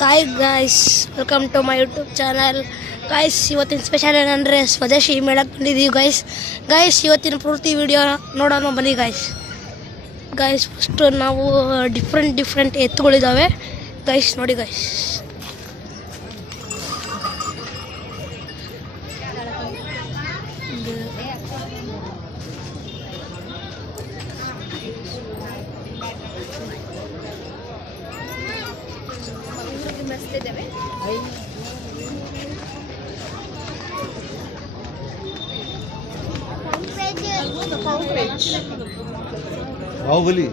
Hi guys, welcome to my YouTube channel. Guys, ಇವತ್ತಿನ special ಏನಂದರೆ ಸ್ವದೇಶಿ ಮೇಳಕ್ಕೆ ಬಂದಿದ್ದೀವಿ ಗೈಸ್. ಇವತ್ತಿನ ಪೂರ್ತಿ ವಿಡಿಯೋ ನೋಡೋಣ ಬನ್ನಿ ಗೈಸ್. ಫಸ್ಟು ನಾವು ಡಿಫ್ರೆಂಟ್ ಎತ್ತುಗಳಿದ್ದಾವೆ ಗೈಸ್, ನೋಡಿ ಗೈಸ್. बाहुबली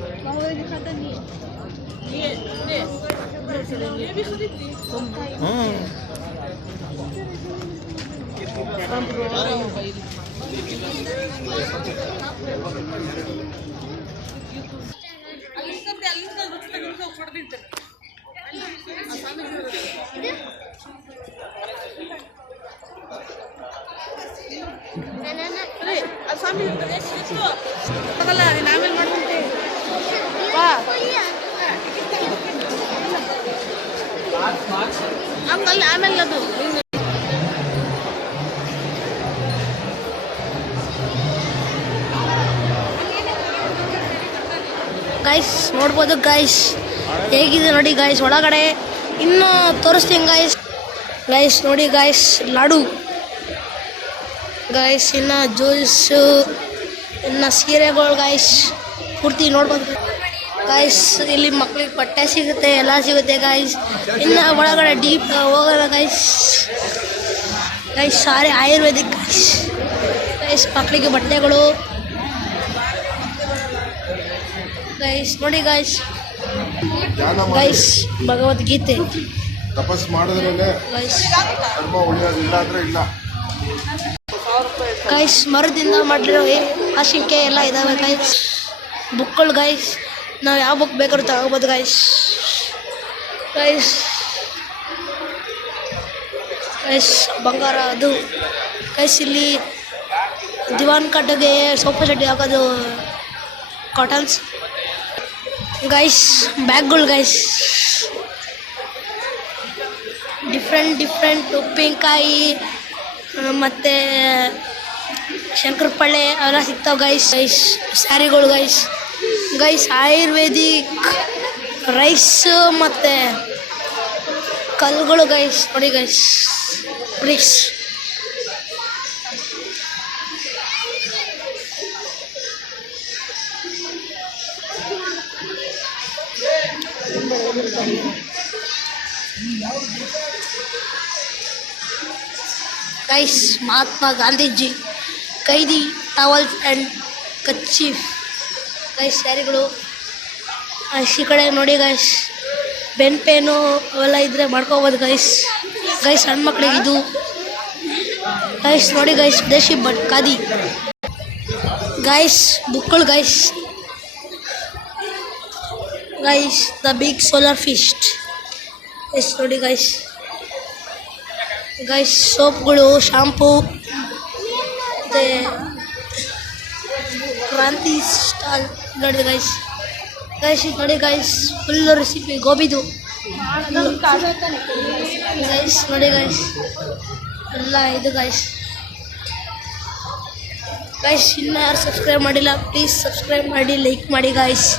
ಆಮೇಲೆ ಅದು ಗೈಸ್ ನೋಡ್ಬೋದು ಗೈಸ್, ಹೇಗಿದೆ ನೋಡಿ ಗೈಸ್. ಒಳಗಡೆ ಇನ್ನು ತೋರಿಸ್ತೀನಿ ಗೈಸ್ ನೋಡಿ ಗೈಸ್. ಲಾಡು ಗೈಸ್, ಇನ್ನು ಜ್ಯೂಸು, ಇನ್ನು ಸೀರೆಗಳು ಗೈಸ್, ಪೂರ್ತಿ ನೋಡ್ಬೋದು ಗೈಸ್. ಇಲ್ಲಿ ಮಕ್ಳಿಗೆ ಬಟ್ಟೆ ಸಿಗುತ್ತೆ, ಎಲ್ಲ ಸಿಗುತ್ತೆ ಗೈಸ್. ಇನ್ನು ಒಳಗಡೆ ಡೀಪ್ ಹೋಗೋಣ ಗೈಸ್. ಸಾರಿ ಆಯುರ್ವೇದಿಕ್ ಗೈಸ್, ಮಕ್ಕಳಿಗೆ ಬಟ್ಟೆಗಳು ಗೈಸ್. ನೋಡಿ ಗೈಸ್ ಭಗವದ್ಗೀತೆ ತಪಸ್ ಮಾಡಿದ್ರೆ ಧರ್ಮ ಉಳಿಯೋದಿಲ್ಲ ಅಂದ್ರೆ ಇಲ್ಲ ಗೈಸ್. ಮರದಿಂದ ಮಾಡಿರೋ ಆಶಿಕೆ ಎಲ್ಲ ಇದಾವೆ ಗೈಸ್. ಬುಕ್ಗಳು ಗೈಸ್, ನಾವು ಯಾವ ಬುಕ್ ಬೇಕಾದ್ರೂ ತಗೋಬೋದು ಗೈಸ್. ಬಂಗಾರ ಅದು ಗೈಸ್. ಇಲ್ಲಿ ದಿವಾನ್ ಕಟ್ಟಿಗೆ ಸೋಫಾ ಸೆಟ್ ಹಾಕೋದು ಕಾಟನ್ಸ್ ಗೈಸ್. ಬ್ಯಾಗ್ಗಳು ಗೈಸ್, ಡಿಫ್ರೆಂಟ್ ಉಪ್ಪಿನಕಾಯಿ ಮತ್ತು ಶಂಕರಪಳ್ಳೆ ಅವೆಲ್ಲ ಸಿಗ್ತಾವೆ ಗೈಸ್. ಸ್ಯಾರಿಗಳು ಗೈಸ್. ಆಯುರ್ವೇದಿಕ್ ರೈಸ್ ಮತ್ತು ಕಲ್ಲುಗಳು ಗೈಸ್, ನೋಡಿ guys. Bricks guys. Mahatma Gandhiji ಕೈದಿ ಟವಲ್ಸ್ ಆ್ಯಂಡ್ ಕಚ್ಚೀಫ್ ಗೈಸ್, ಸ್ಯಾರಿಗಳು. ಈ ಕಡೆ ನೋಡಿ ಗೈಸ್, ಪೇನು ಅವೆಲ್ಲ ಇದ್ದರೆ ಮಾಡ್ಕೋಬೋದು ಗೈಸ್. ಸಣ್ಣ ಮಕ್ಕಳಿಗೆ ಇದು ಗೈಸ್. ನೋಡಿ ಗೈಸ್, ದೇಶಿ ಖಾದಿ ಗೈಸ್. ಬುಕ್ಗಳು guys. The big solar fest guys, ನೋಡಿ ಗೈಸ್. ಸೋಪ್ಗಳು, ಶಾಂಪೂ ಮತ್ತು ಕ್ರಾಂತಿ ಸ್ಟಾಲ್ ನೋಡಿ ಗೈಸ್. ನೋಡಿ ಗೈಸ್, ಫುಲ್ಲು ರೆಸಿಪಿ ಗೋಬಿದು ಗೈಸ್. ನೋಡಿ ಗೈಸ್, ಎಲ್ಲ ಇದು ಗೈಸ್. ಇನ್ನೂ ಯಾರು ಸಬ್ಸ್ಕ್ರೈಬ್ ಮಾಡಿಲ್ಲ ಪ್ಲೀಸ್ ಸಬ್ಸ್ಕ್ರೈಬ್ ಮಾಡಿ, ಲೈಕ್ ಮಾಡಿ ಗೈಸ್.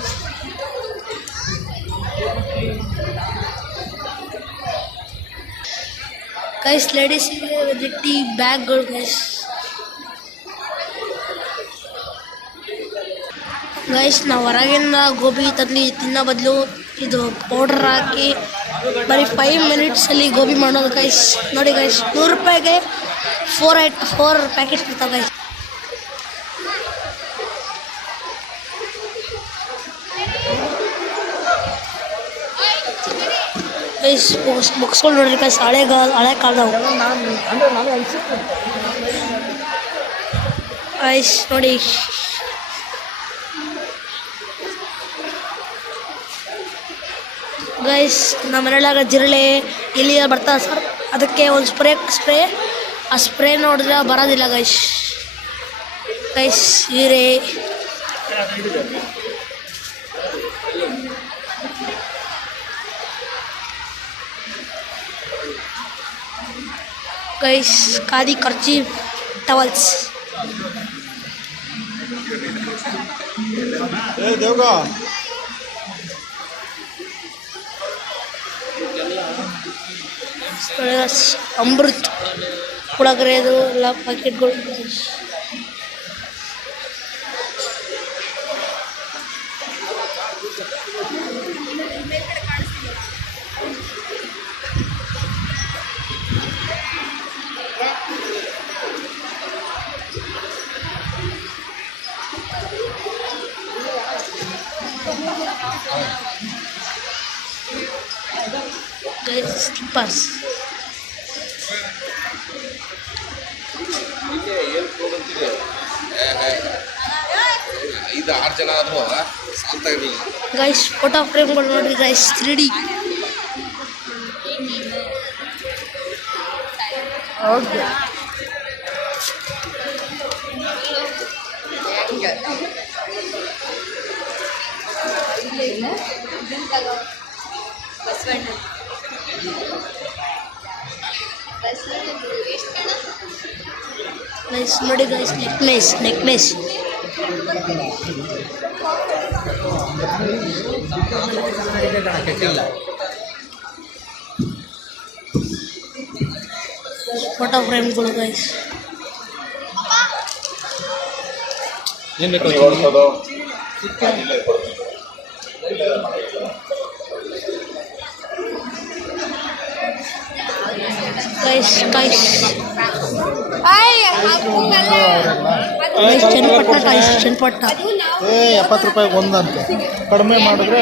ಲೇಡೀಸಿಗೆ ವೆರೈಟಿ ಬ್ಯಾಗ್ಗಳು ಗೈಸ್. ನಾವು ಹೊರಗಿಂದ ಗೋಬಿ ತಂದು ತಿನ್ನೋ ಬದಲು ಇದು ಪೌಡರ್ ಹಾಕಿ ಬರೀ 5 ಮಿನಿಟ್ಸಲ್ಲಿ ಗೋಬಿ ಮಾಡೋದು ಗೈಸ್. ನೋಡಿ ಗೈಸ್, 100 ರೂಪಾಯಿಗೆ 4 ಪ್ಯಾಕೆಟ್ಸ್ ಇರ್ತಾವೆ ಗೈಸ್. ಬುಕ್ಸ್ಗಳು ನೋಡ್ರಿ ಗೈಸ್, ಹಳೆ ಕಾಲದವು ಗೈಸ್. ನೋಡಿ ಗೈಸ್, ನಮ್ಮ ಮನೆಯೊಳಗೆ ಜಿರಳೆ ಇಲ್ಲಿ ಬರ್ತಾವೆ ಸರ್, ಅದಕ್ಕೆ ಒಂದು ಸ್ಪ್ರೇ ಆ ಸ್ಪ್ರೇ ನೋಡಿದ್ರೆ ಬರೋದಿಲ್ಲ ಗೈಸ್. ಹೀರೆ guys khadi kerchief towels. Amrit ಪುಳಗರೆದು ಎಲ್ಲ ಪ್ಯಾಕೆಟ್ಗಳು. ಸ್ಲಿಪ್ಪರ್ಸ್. ಗೈಸ್ ಫೋಟೋ ಫ್ರೇಮ್ಗಳು ನೋಡ್ರಿ ಗೈಸ್ 3D. ಗೈಸ್ ನೋಡಿ ಗೈಸ್ ನೆಕ್ಲೆಸ್. ಫೋಟೋ ಫ್ರೇಮ್ಗಳು ಗೈಸ್. ಚನ್ನಪಟ್ಟ 70 ರೂಪಾಯಿಗೆ ಒಂದಂತೆ ಕಡಿಮೆ ಮಾಡಿದ್ರೆ